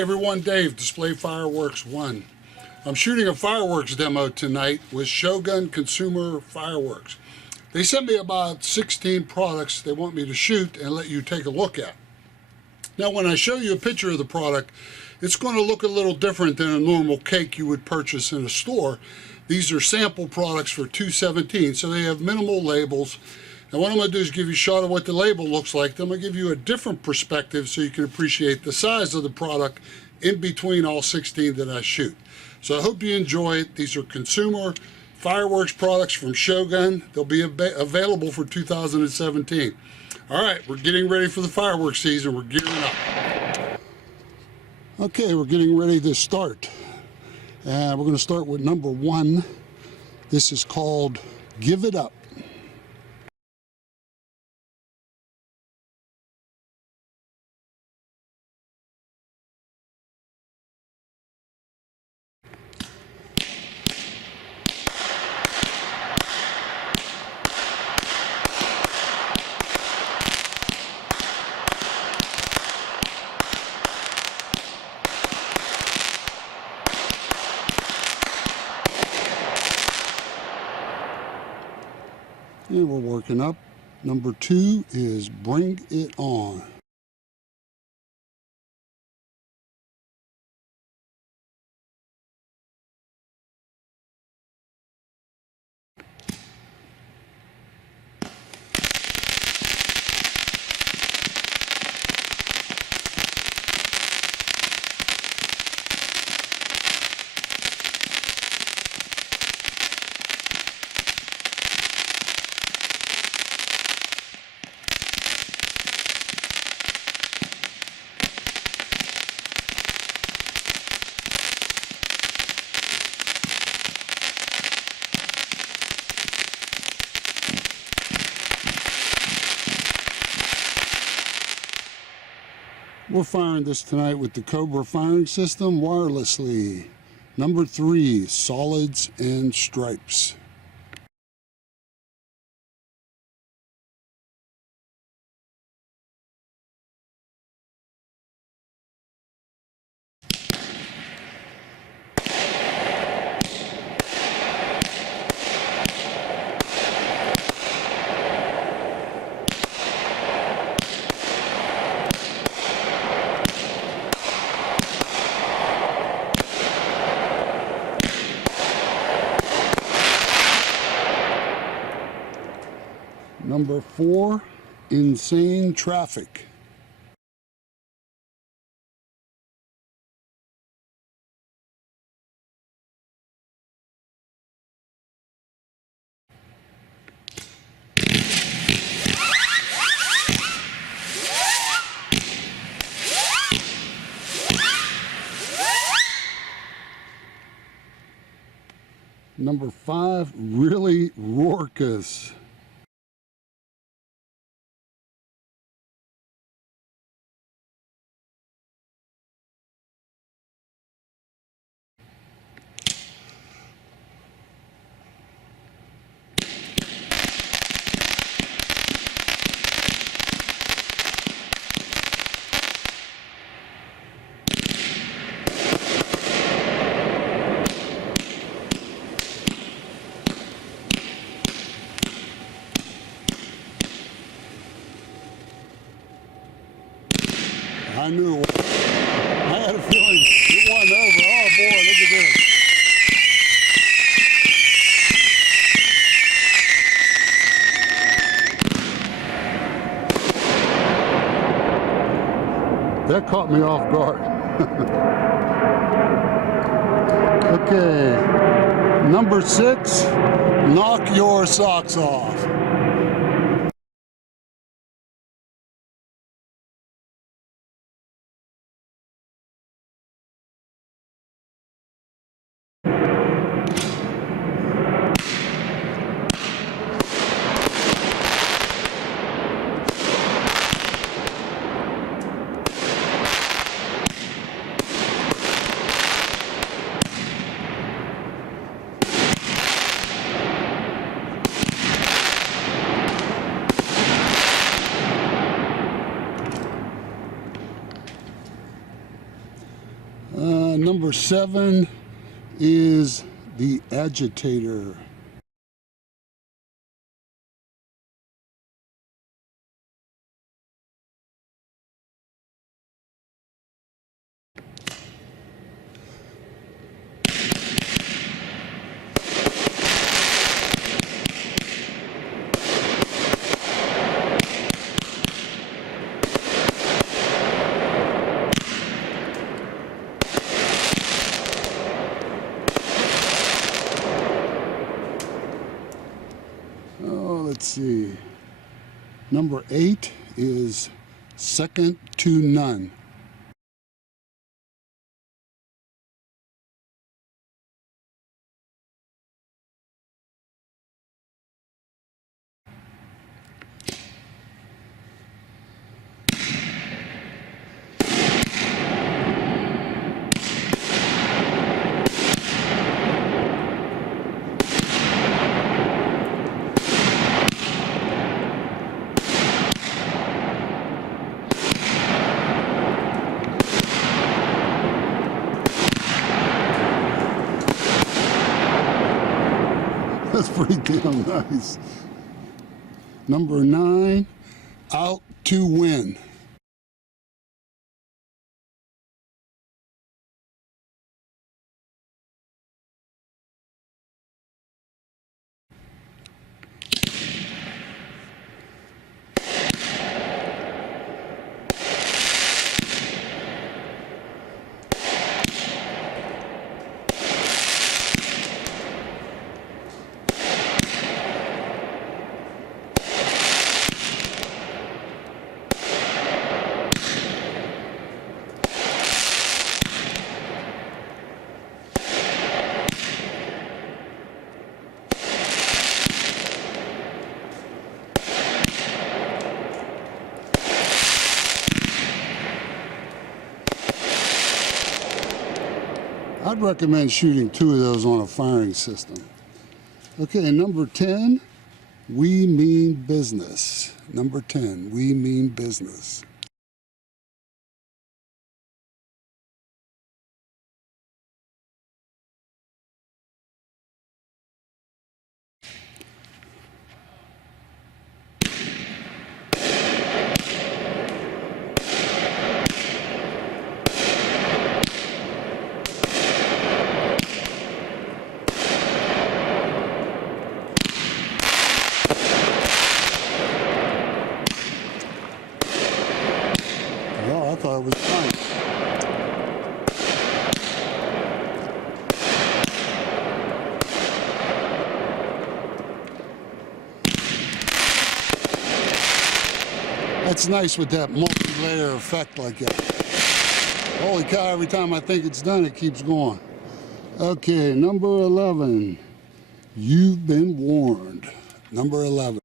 Everyone, Dave, Display Fireworks 1. I'm shooting a fireworks demo tonight with Shogun Consumer Fireworks. They sent me about 16 products they want me to shoot and let you take a look at. Now, when I show you a picture of the product, it's going to look a little different than a normal cake you would purchase in a store. These are sample products for 217, so they have minimal labels. And what I'm going to do is give you a shot of what the label looks like. Then I'm going to give you a different perspective so you can appreciate the size of the product in between all 16 that I shoot. So I hope you enjoy it. These are consumer fireworks products from Shogun. They'll be available for 2017. All right, we're getting ready for the fireworks season. We're gearing up. Okay, we're getting ready to start. And we're going to start with number 1. This is called Give It Up. And we're working up. Number 2 is Bring It On. We're firing this tonight with the Cobra firing system wirelessly. Number 3, Solids and Stripes. Number 4, Insane Traffic. Number 5, Really Raucous. I knew it. I had a feeling it wasn't over. Oh boy, look at this. That caught me off guard. Okay, number 6, Knock Your Socks Off. Number 7 is the agitator. Let's see. Number 8 is second to none. That's pretty damn nice. Number 9, out to win. I'd recommend shooting 2 of those on a firing system. Okay, number 10, we mean business. Number 10, we mean business. Well, I thought it was fine. That's nice with that multi-layer effect like that. Holy cow, every time I think it's done, it keeps going. Okay, number 11. You've been warned. Number 11.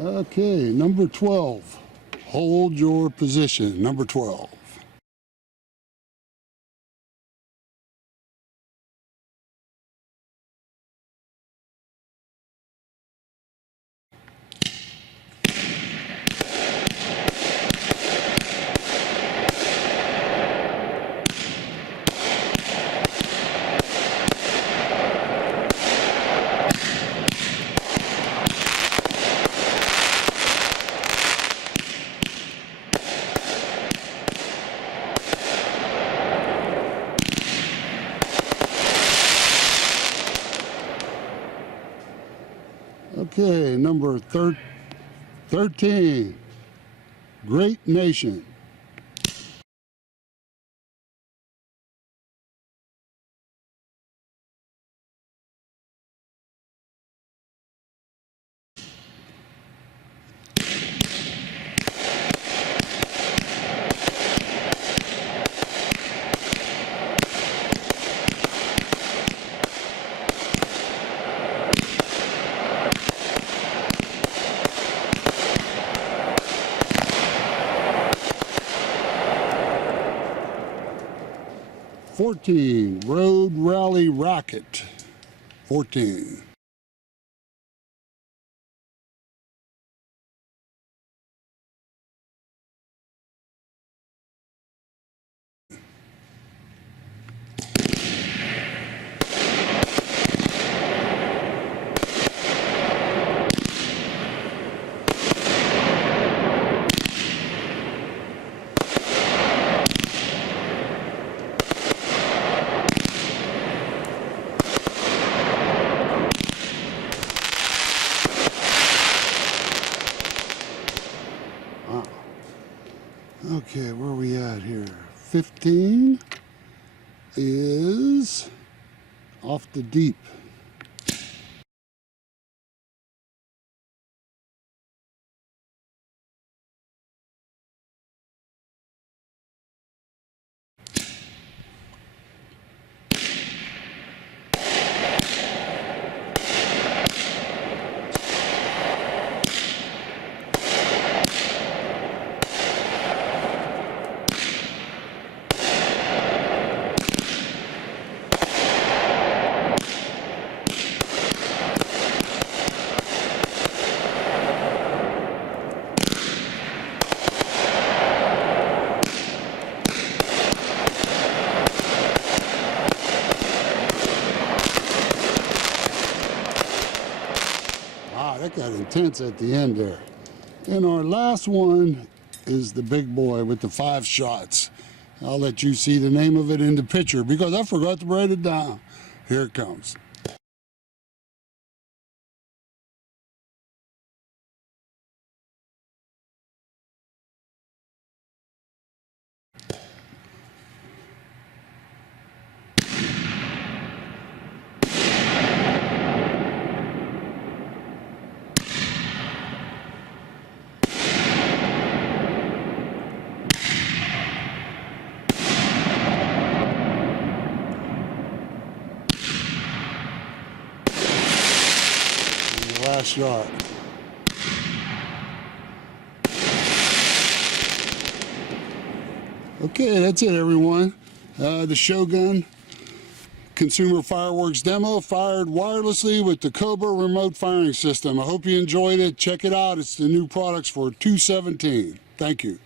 Okay, number 12. Hold your position. Number 12. Okay, number 13, Great Nation. "14, Road Rally Rocket." 14. Wow. Okay, where are we at here? 15 is Off the Deep. Wow, that got intense at the end there. And our last one is the big boy with the 5 shots. I'll let you see the name of it in the picture because I forgot to write it down. Here it comes. Last shot. Okay, that's it, everyone. The Shogun consumer fireworks demo fired wirelessly with the Cobra remote firing system. I hope you enjoyed it. Check it out. It's the new products for 2017. Thank you.